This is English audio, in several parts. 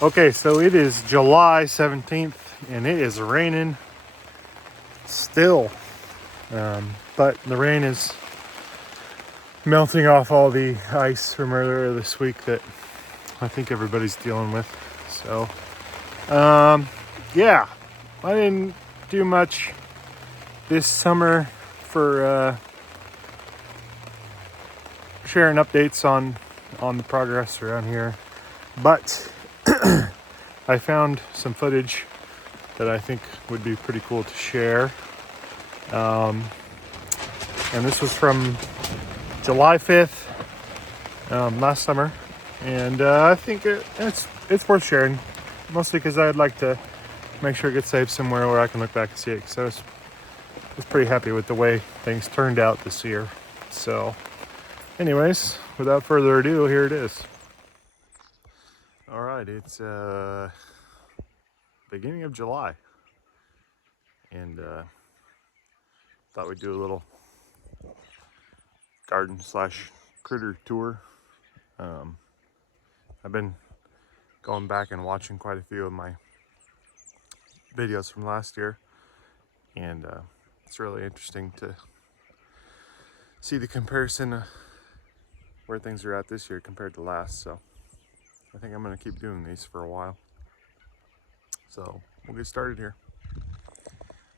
Okay, so it is July 17th and it is raining still. But the rain is melting off all the ice from earlier this week that I think everybody's dealing with. So, yeah, I didn't do much this summer for sharing updates on the progress around here, but I found some footage that I think would be pretty cool to share. And this was from July 5th, last summer, and I think it's worth sharing, mostly because I'd like to make sure it gets saved somewhere where I can look back and see it. So I was pretty happy with the way things turned out this year. So, anyways, without further ado, here it is. All right, it's beginning of July, and thought we'd do a little garden slash critter tour. I've been going back and watching quite a few of my videos from last year, and it's really interesting to see the comparison of where things are at this year compared to last. So I think I'm going to keep doing these for a while. So we'll get started here.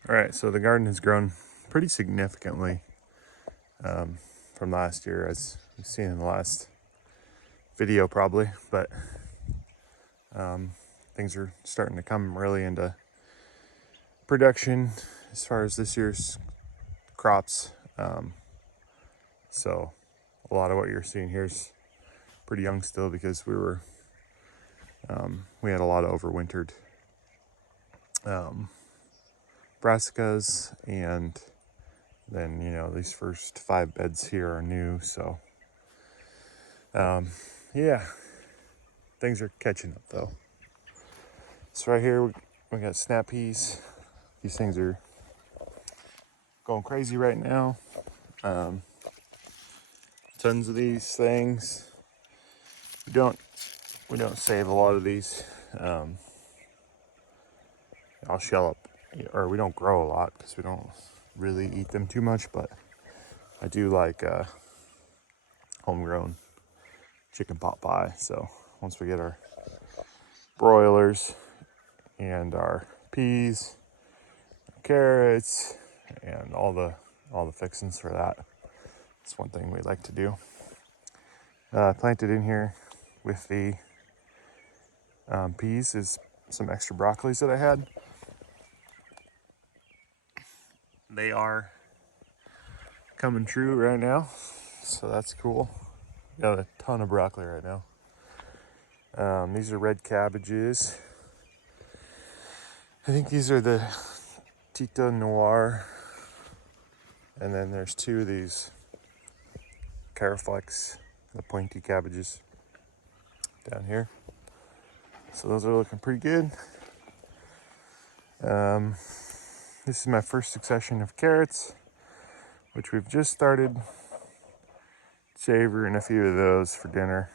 All right, so the garden has grown pretty significantly from last year, as you've seen in the last video probably, but things are starting to come really into production as far as this year's crops. So a lot of what you're seeing here is pretty young still, because we had a lot of overwintered brassicas, and then these first 5 beds here are new. So yeah, things are catching up though. So right here we got snap peas. These things are going crazy right now. Tons of these things. We don't save a lot of these. I'll shell up, or we don't grow a lot because we don't really eat them too much, but I do like homegrown chicken pot pie. So once we get our broilers and our peas, carrots, and all the fixings for that, it's one thing we like to do. Planted in here with the peas is some extra broccolis that I had. They are coming true right now, so that's cool. Got a ton of broccoli right now. These are red cabbages. I think these are the Tito Noir, and then there's 2 of these Caraflex, the pointy cabbages down here. So those are looking pretty good. This is my first succession of carrots, which we've just started savoring a few of those for dinner.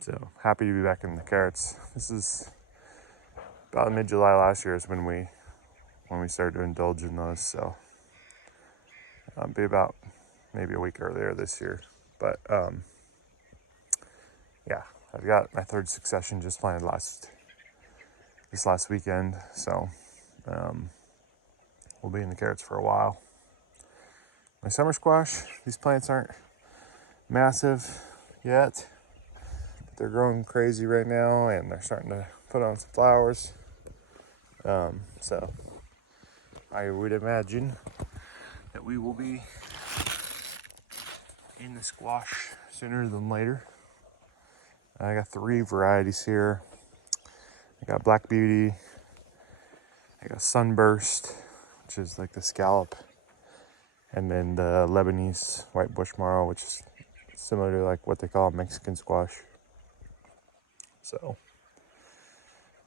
So happy to be back in the carrots. This is about mid-July last year is when we started to indulge in those. So be about maybe a week earlier this year. But yeah, I've got my 3rd succession just planted this last weekend. So we'll be in the carrots for a while. My summer squash, these plants aren't massive yet, but they're growing crazy right now, and they're starting to put on some flowers. So I would imagine that we will be in the squash sooner than later. I got 3 varieties here. I got Black Beauty, I got Sunburst, which is like the scallop, and then the Lebanese white bush marrow, which is similar to like what they call Mexican squash. So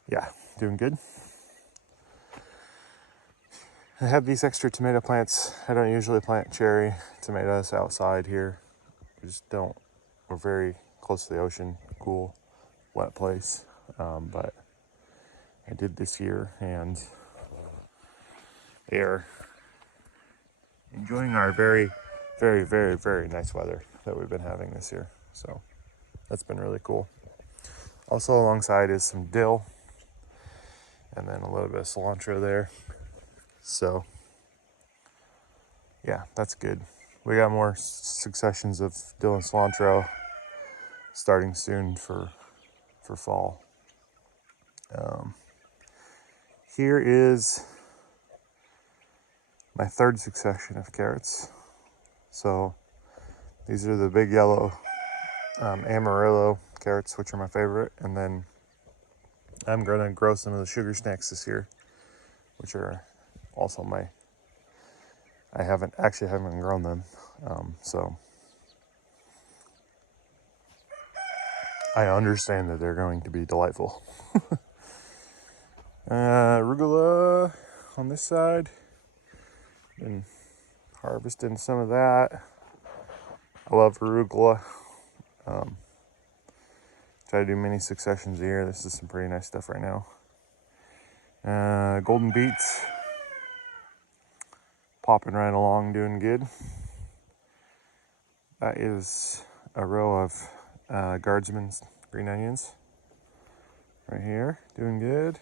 yeah, doing good. I have these extra tomato plants. I don't usually plant cherry tomatoes outside here. We just don't. We're very close to the ocean, cool, wet place. But I did this year, and they are enjoying our very, very, very, very nice weather that we've been having this year. So that's been really cool. Also alongside is some dill and then a little bit of cilantro there. So yeah, that's good. We got more successions of dill and cilantro starting soon for fall. Here is my third succession of carrots. So these are the big yellow Amarillo carrots, which are my favorite. And then I'm gonna grow some of the sugar snacks this year, which are also I haven't grown them. So I understand that they're going to be delightful. Arugula on this side. Been harvesting some of that. I love arugula. Try to do many successions a year. This is some pretty nice stuff right now. Golden beets. Popping right along, doing good. That is a row of Guardsman's green onions. Right here, doing good.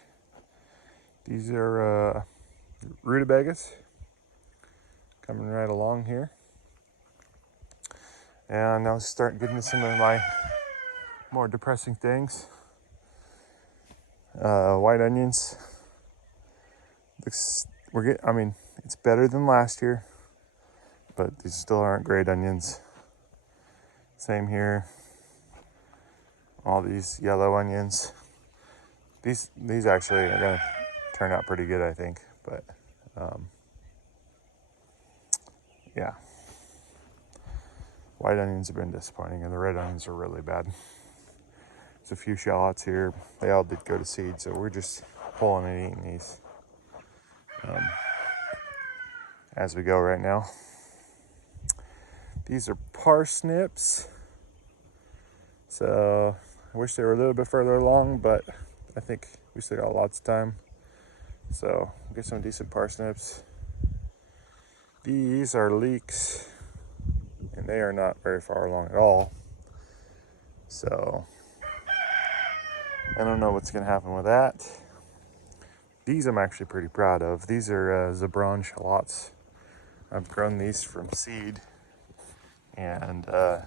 These are rutabagas. Coming right along here. And now start getting to some of my more depressing things. White onions. It's better than last year, but these still aren't great onions. Same here. All these yellow onions. These actually are gonna turn out pretty good, I think. But yeah, white onions have been disappointing, and the red onions are really bad. There's a few shallots here. They all did go to seed, so we're just pulling and eating these as we go right now. These are parsnips. So I wish they were a little bit further along, but I think we still got lots of time. So get some decent parsnips. These are leeks, and they are not very far along at all. So I don't know what's gonna happen with that. These I'm actually pretty proud of. These are Zabron shallots. I've grown these from seed, and the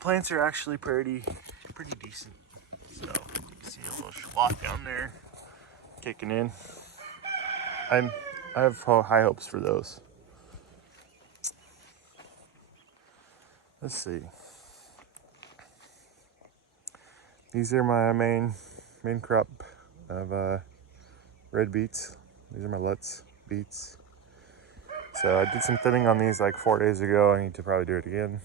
plants are actually pretty decent. So you see a little shallot down there kicking in. I have high hopes for those. Let's see. These are my main crop of red beets. These are my Lutz beets. So I did some thinning on these like 4 days ago. I need to probably do it again.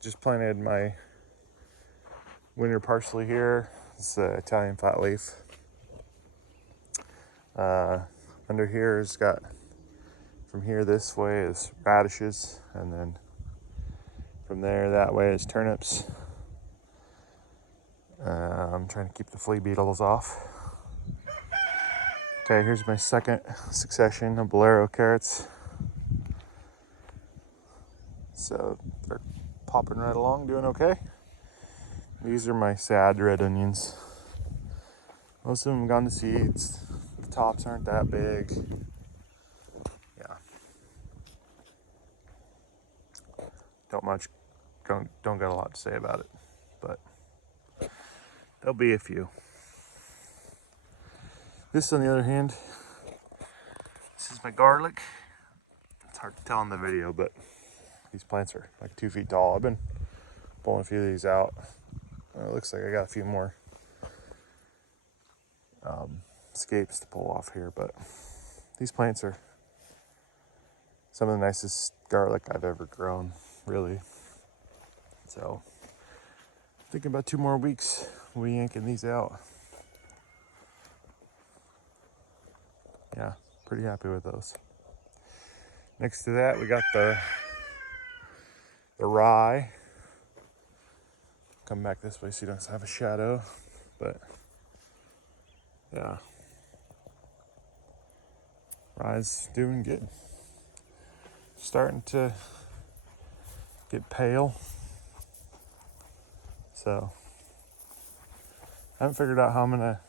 Just planted my winter parsley here. It's Italian flat leaf. Under here has got, from here this way is radishes, and then from there that way is turnips. I'm trying to keep the flea beetles off. Okay, here's my second succession of bolero carrots. So they're popping right along, doing okay. These are my sad red onions. Most of them have gone to seeds. The tops aren't that big. Yeah. Don't got a lot to say about it, but there'll be a few. This, on the other hand, this is my garlic. It's hard to tell in the video, but these plants are like 2 feet tall. I've been pulling a few of these out. It looks like I got a few more scapes to pull off here, but these plants are some of the nicest garlic I've ever grown, really. So, thinking about 2 more weeks, we'll be yanking these out. Yeah, pretty happy with those. Next to that, we got the rye. Come back this way so you don't have a shadow, but yeah, rye's doing good. Starting to get pale, so I haven't figured out how I'm gonna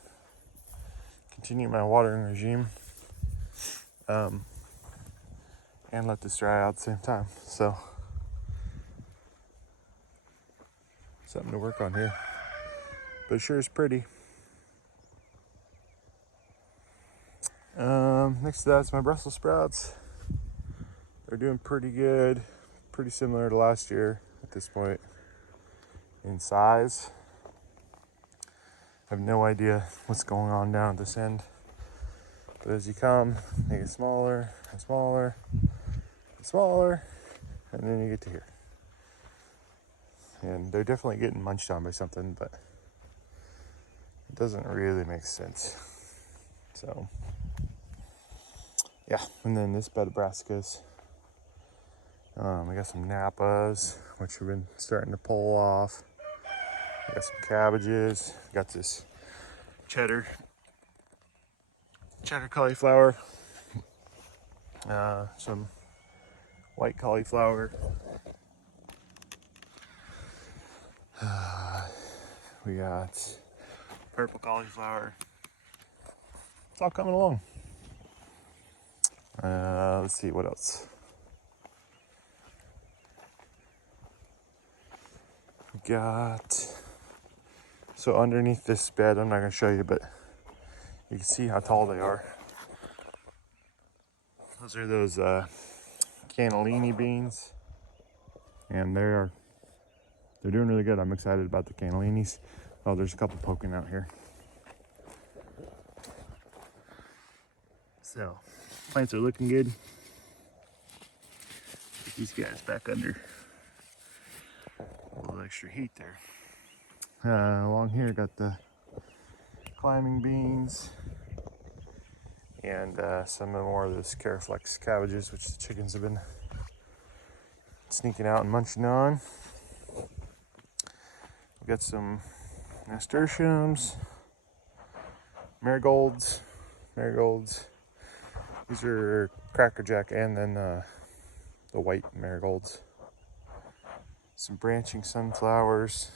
continue my watering regime and let this dry out at the same time. So something to work on here, but it sure is pretty. Next to that's my Brussels sprouts. They're doing pretty good, pretty similar to last year at this point in size. I have no idea what's going on down at this end, but as you come, they get smaller and smaller and smaller, and then you get to here. And they're definitely getting munched on by something, but it doesn't really make sense. So yeah, and then this bed of brassicas. We got some napas, which have been starting to pull off. We got some cabbages. Got this cheddar cauliflower. Some white cauliflower. We got purple cauliflower. It's all coming along. Let's see what else. We got, so underneath this bed, I'm not going to show you, but you can see how tall they are. Those are those Cantalini beans, and they're doing really good. I'm excited about the Cantalinis. Oh, there's a couple poking out here. So plants are looking good. Get these guys back under. A little extra heat there. Along here, got the climbing beans and some more of those Caraflex cabbages, which the chickens have been sneaking out and munching on. We got some nasturtiums, marigolds. These are crackerjack, and then the white marigolds. Some branching sunflowers,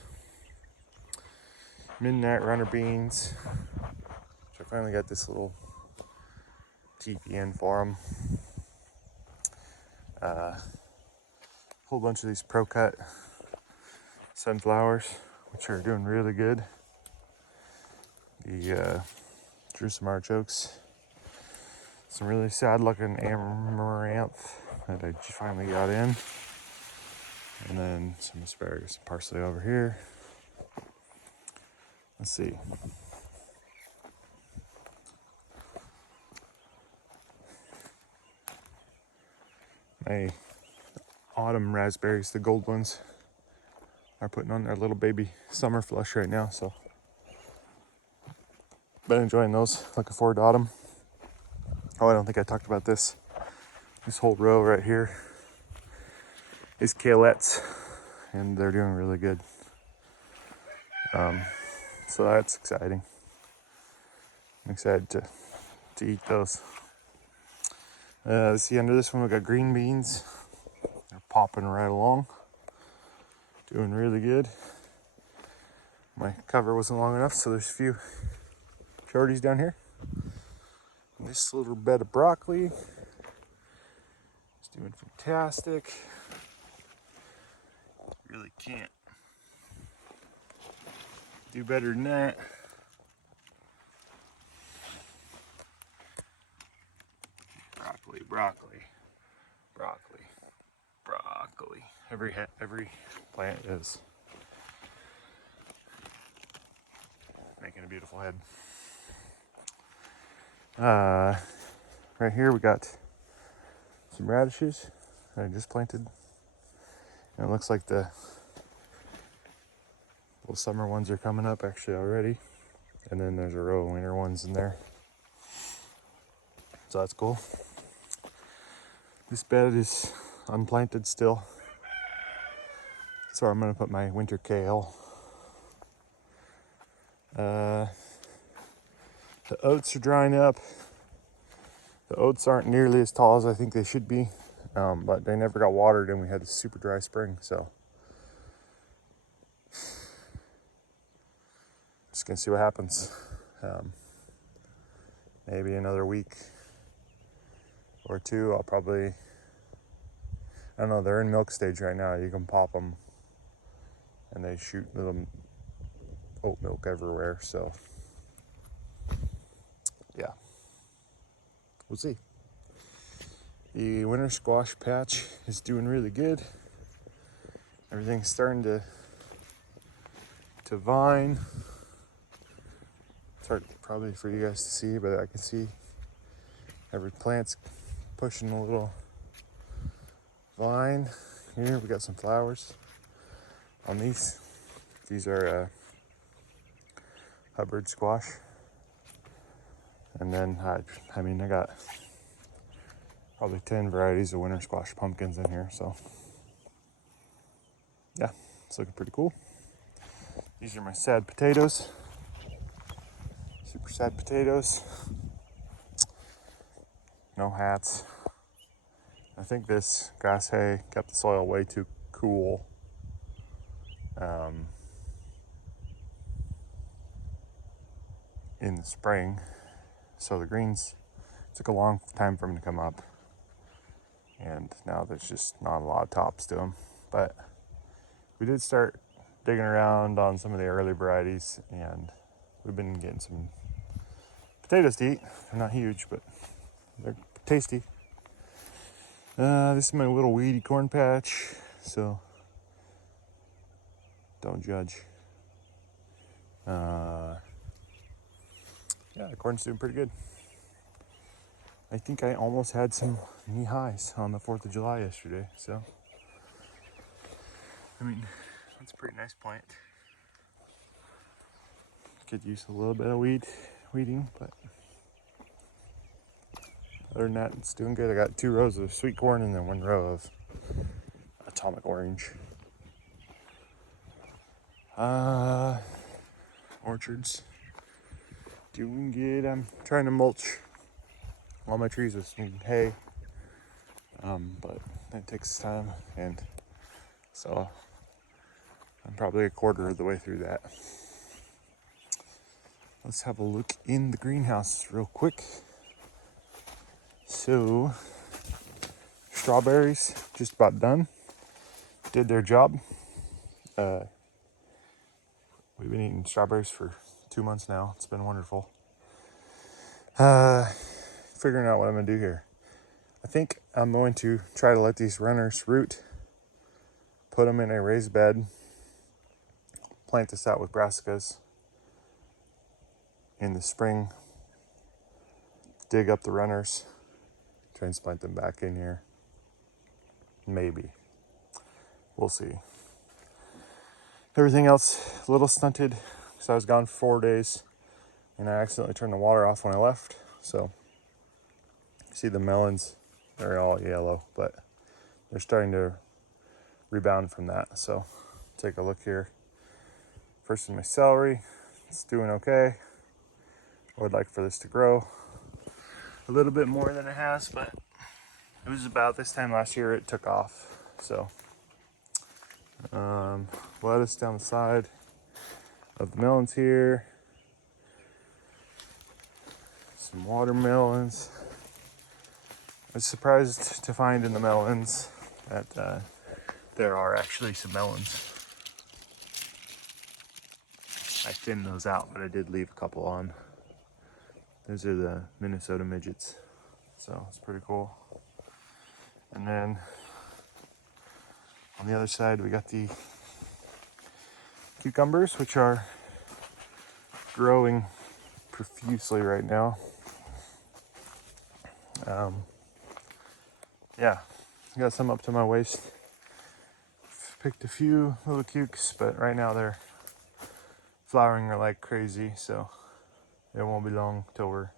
midnight runner beans, which I finally got this little TPN for them. Whole bunch of these Pro Cut sunflowers, which are doing really good. The Jerusalem artichokes. Some really sad looking amaranth that I just finally got in. And then some asparagus and parsley over here. Let's see. My autumn raspberries, the gold ones, are putting on their little baby summer flush right now, so been enjoying those. Looking forward to autumn. Oh, I don't think I talked about this. This whole row right here is kaleettes, and they're doing really good. So that's exciting. I'm excited to eat those. See, under this one we got green beans. They're popping right along. Doing really good. My cover wasn't long enough, so there's a few shorties down here. And this little bed of broccoli is doing fantastic. Really can't do better than that. Broccoli. Every plant is making a beautiful head. Right here we got some radishes that I just planted. And it looks like the little summer ones are coming up actually already. And then there's a row of winter ones in there. So that's cool. This bed is unplanted still. So I'm gonna put my winter kale. The oats are drying up. The oats aren't nearly as tall as I think they should be, but they never got watered and we had a super dry spring, so just gonna see what happens. Maybe another week or two, I'll probably, I don't know, they're in milk stage right now. You can pop them and they shoot little oat milk everywhere, so yeah, we'll see. The winter squash patch is doing really good. Everything's starting to vine. It's hard probably for you guys to see, but I can see every plant's pushing a little vine. Here we got some flowers on these. These are Hubbard squash. And then I mean I got probably 10 varieties of winter squash pumpkins in here, so yeah, it's looking pretty cool. These are my sad potatoes. Super sad potatoes. No hats. I think this grass hay kept the soil way too cool. In the spring, so the greens took a long time for them to come up, and now there's just not a lot of tops to them. But we did start digging around on some of the early varieties, and we've been getting some potatoes to eat. They're not huge, but they're tasty. This is my little weedy corn patch, so don't judge. Yeah, the corn's doing pretty good. I think I almost had some knee highs on the 4th of July yesterday, so I mean, that's a pretty nice plant. Could use a little bit of weeding, but other than that, it's doing good. I got 2 rows of sweet corn and then 1 row of atomic orange. Orchards doing good. I'm trying to mulch all my trees with some hay, but that takes time, and so I'm probably a quarter of the way through that. Let's have a look in the greenhouse real quick. So, strawberries just about done. Did their job. We've been eating strawberries for 2 months now. It's been wonderful. Figuring out what I'm gonna do here. I think I'm going to try to let these runners root, put them in a raised bed, plant this out with brassicas in the spring, dig up the runners, transplant them back in here. Maybe. We'll see. Everything else a little stunted because I was gone for 4 days and I accidentally turned the water off when I left. So you see the melons, they're all yellow, but they're starting to rebound from that. So take a look here. First is my celery. It's doing okay. I would like for this to grow a little bit more than it has, but it was about this time last year it took off. So lettuce down the side of the melons here. Some watermelons. I was surprised to find in the melons that there are actually some melons. I thinned those out, but I did leave a couple on. Those are the Minnesota midgets, so it's pretty cool. And then on the other side, we got the cucumbers, which are growing profusely right now. Yeah, I got some up to my waist. Picked a few little cukes, but right now they're flowering like crazy, so it won't be long till we're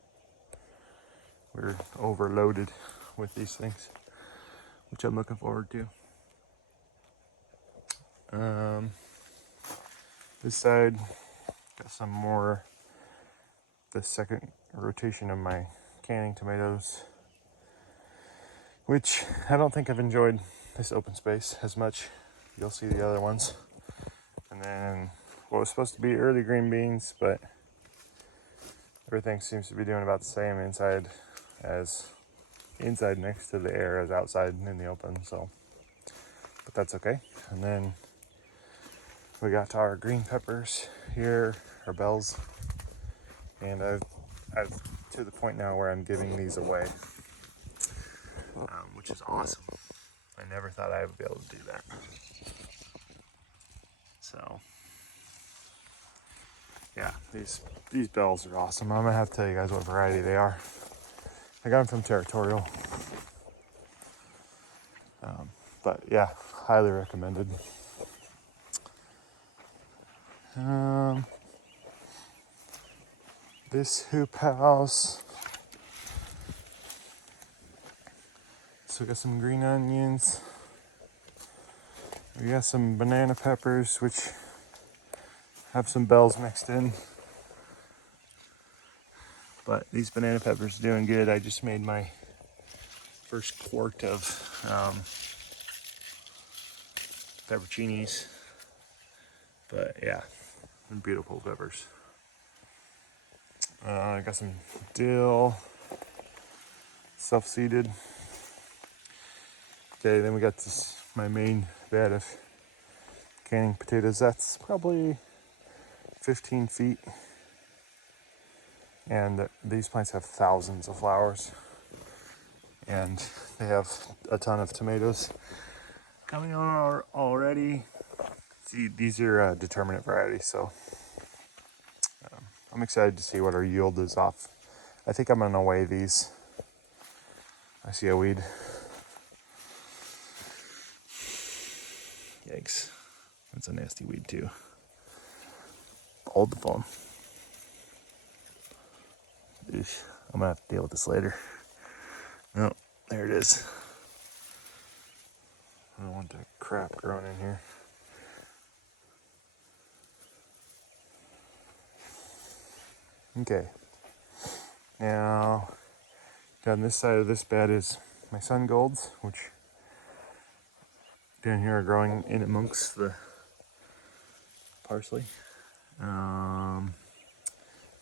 overloaded with these things. which I'm looking forward to. This side, got some more, the second rotation of my canning tomatoes, which I don't think I've enjoyed this open space as much. You'll see the other ones. And then what was supposed to be early green beans, but everything seems to be doing about the same inside next to the air as outside in the open, so, but that's okay. And then we got our green peppers here, our bells, and I've to the point now where I'm giving these away, which is awesome. I never thought I would be able to do that. So yeah, these bells are awesome. I'm gonna have to tell you guys what variety they are. I got them from Territorial, but yeah, highly recommended. This hoop house. So we got some green onions. We got some banana peppers, which have some bells mixed in. But these banana peppers are doing good. I just made my first quart of pepperoncinis. But yeah, beautiful peppers. I got some dill, self-seeded. Okay, then we got this, my main bed of canning potatoes. That's probably 15 feet. And these plants have thousands of flowers. And they have a ton of tomatoes coming on already. See, these are determinate varieties, so I'm excited to see what our yield is off. I think I'm gonna weigh these. I see a weed. Yikes. That's a nasty weed too. Hold the phone. Eesh, I'm gonna have to deal with this later. No, there it is. I don't want that crap growing in here. Okay. Now, down this side of this bed is my sun golds, which down here are growing in amongst the parsley.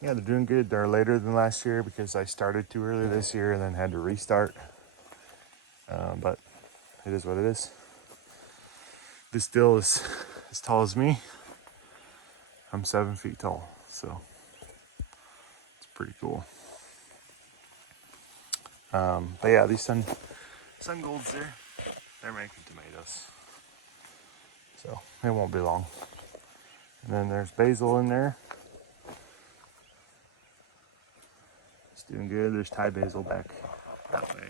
Yeah, they're doing good. They're later than last year because I started too early this year and then had to restart. But it is what it is. This dill is as tall as me. I'm 7 feet tall, so it's pretty cool. But yeah, these sun golds they're making tomatoes, so it won't be long. And then there's basil in there. It's doing good. There's Thai basil back that way.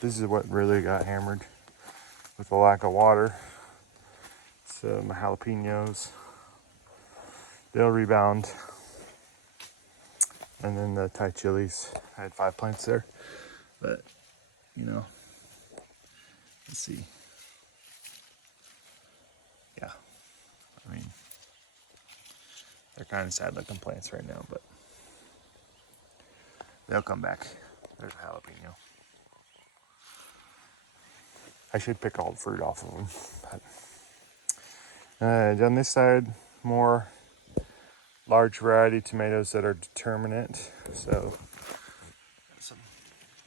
This is what really got hammered with the lack of water. So my jalapenos, they'll rebound. And then the Thai chilies, I had 5 plants there, but you know, let's see. Yeah, I mean, they're kind of sad looking plants right now, but they'll come back. There's a jalapeno. I should pick all the fruit off of them. But, on this side, more large variety tomatoes that are determinate. So some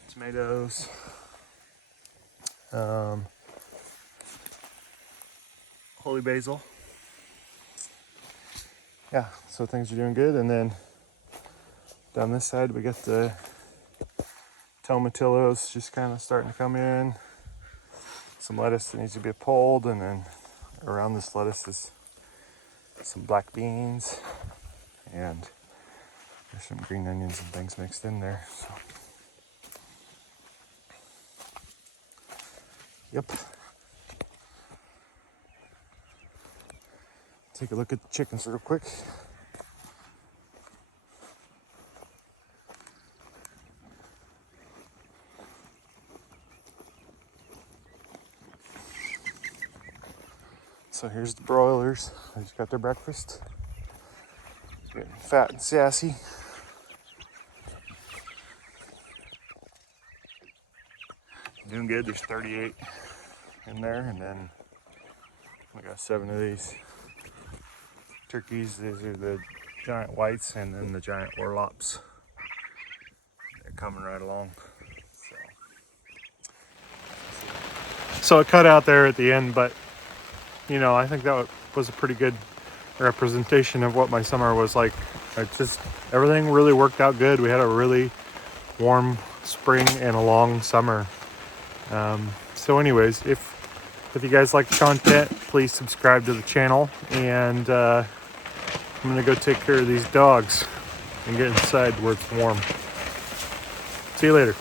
tomatoes. Holy basil. Yeah, so things are doing good. And then down this side, we got the tomatillos just kind of starting to come in. Some lettuce that needs to be pulled, and then around this lettuce is some black beans, and there's some green onions and things mixed in there. So, yep. Take a look at the chickens real quick. So here's the broilers. They just got their breakfast. Getting fat and sassy. Doing good. There's 38 in there, and then I got 7 of these turkeys. These are the giant whites, and then the giant orlops. They're coming right along. So it cut out there at the end, but you know, I think that was a pretty good representation of what my summer was like. Everything really worked out good. We had a really warm spring and a long summer. So anyways, if you guys like the content, please subscribe to the channel, and I'm gonna go take care of these dogs and get inside where it's warm. See you later.